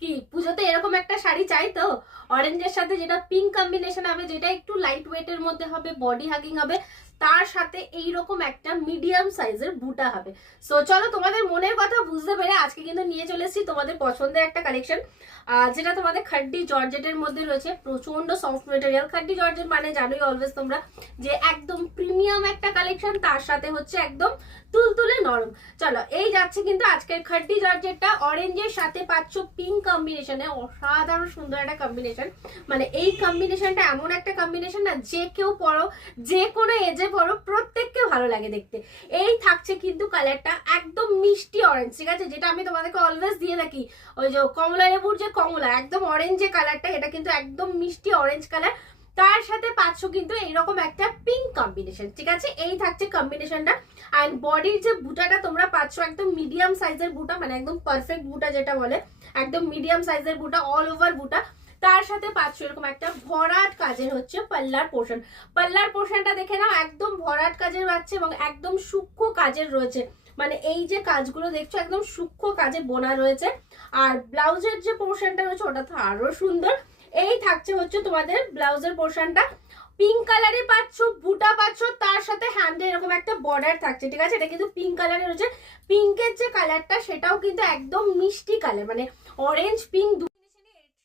কি পুজোতে এরকম একটা শাড়ি চাই তো, অরেঞ্জের সাথে যেটা পিঙ্ক কম্বিনেশন হবে, যেটা একটু লাইট ওয়েটের মধ্যে হবে, বডি হাগিং হবে, তার সাথে এইরকম একটা মিডিয়াম সাইজের বুটা হবে। সো চলো, তোমাদের মনের কথা বুঝতে পেরে আজকে কিন্তু নিয়ে চলে এসেছি তোমাদের পছন্দের একটা কালেকশন, যেটা তোমাদের খাড্ডি জর্জেটের মধ্যে রয়েছে। প্রচন্ড সফট মেটেরিয়াল। খাড্ডি জর্জেট মানে জানোই অলওয়েজ তোমরা যে একদম প্রিমিয়াম একটা কালেকশন, তার সাথে হচ্ছে একদম তুলতুলে নরম। চলো, এই যাচ্ছে কিন্তু আজকের খাড্ডি জর্জেটটা। অরেঞ্জের সাথে পাচ্ছ পিঙ্ক কম্বিনেশনে, অসাধারণ সুন্দর একটা কম্বিনেশন। মানে এই কম্বিনেশনটা এমন একটা কম্বিনেশন না, যে কেউ পরো, যে কোনো এজে পরো, প্রত্যেককে ভালো লাগে দেখতে। এই থাকছে কিন্তু কালারটা একদম মিষ্টি অরেঞ্জ, ঠিক আছে, যেটা আমি তোমাদেরকে অলওয়েজ দিয়ে থাকি, ওই যে কমলা লেবুর যে কমলা, একদম অরেঞ্জ যে কালারটা, এটা কিন্তু একদম মিষ্টি অরেঞ্জ কালার। তার সাথে পাচ্ছ কিন্তু এইরকম একটা পিঙ্ক কম্বিনেশন, ঠিক আছে। এই থাকছে কম্বিনেশনটা। আর বডির যে বুটাটা তোমরা পাচ্ছ, একদম মিডিয়াম সাইজের বুটা, মানে একদম পারফেক্ট বুটা যেটা বলে, একদম মিডিয়াম সাইজের বুটা, অল ওভার বুটা। তার সাথে পাচ্ছ এরকম একটা ভরাট কাজের হচ্ছে পাল্লার পোর্শন। পাল্লার পোর্শনটা দেখে নাও, একদম ভরাট কাজের পাচ্ছে এবং একদম সূক্ষ্ম কাজের রয়েছে। মানে এই যে কাজগুলো দেখছো, একদম সূক্ষ্ম কাজে বোনা রয়েছে। আর ব্লাউজের যে পোর্শনটা রয়েছে, ওটা তো আরো সুন্দর। এই থাকছে হচ্ছে তোমাদের ব্লাউজের পোর্শনটা। পিঙ্ক কালারে পাচ্ছ, বুটা পাচ্ছ, তার সাথে হ্যান্ডে এরকম একটা বর্ডার থাকছে, ঠিক আছে। এটা কিন্তু পিঙ্ক কালারে রয়েছে। পিঙ্কের যে কালারটা, সেটাও কিন্তু একদম মিষ্টি কালার, মানে অরেঞ্জ পিঙ্ক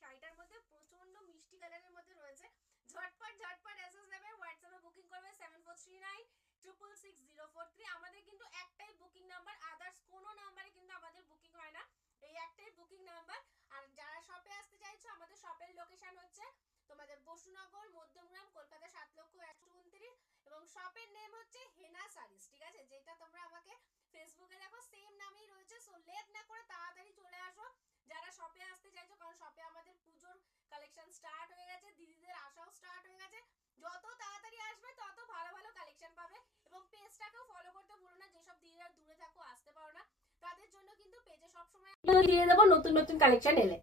শাড়িটার মধ্যে প্রচন্ড মিষ্টি কালারের মধ্যে রয়েছে। ঝটপট ঝটপট এসএস নেবে, হোয়াটসঅ্যাপে বুকিং করবে 7439666043। আমাদের কিন্তু একটাই বুকিং নাম্বার, আদার্স কোনো নাম্বারে কিন্তু আমাদের বুকিং হয় না, এই একটাই বুকিং নাম্বার। আর যারা শপে আসতে চাইছো, আমাদের শপের লোকেশন হচ্ছে তোমাদের বসুনগর, মধ্যমগ্রাম, কলকাতা 7,129, এবং শপের নেম হচ্ছে হেনা শাড়িজ, ঠিক আছে। যেটা তোমরা আমাকে ফেসবুকে দেখো, সেম নামেই রয়েছে। সো লেট না করে তাড়াতাড়ি চলে আসো যারা শপে আসতে চাইছো, কারণ শপে আমাদের পুজোর কালেকশন স্টার্ট হয়ে গেছে, দিদিদের আসাও স্টার্ট হয়ে গেছে। যত তাড়াতাড়ি আসবে তত ভালো ভালো কালেকশন পাবে। এবং পেজটাকেও ফলো করতে ভুলো না, যেসব দিদিরা দূরে থাকো, আসতে পারো না, তাদের জন্য কিন্তু পেজে সবসময় দিয়ে দেবো নতুন নতুন কালেকশন এলে।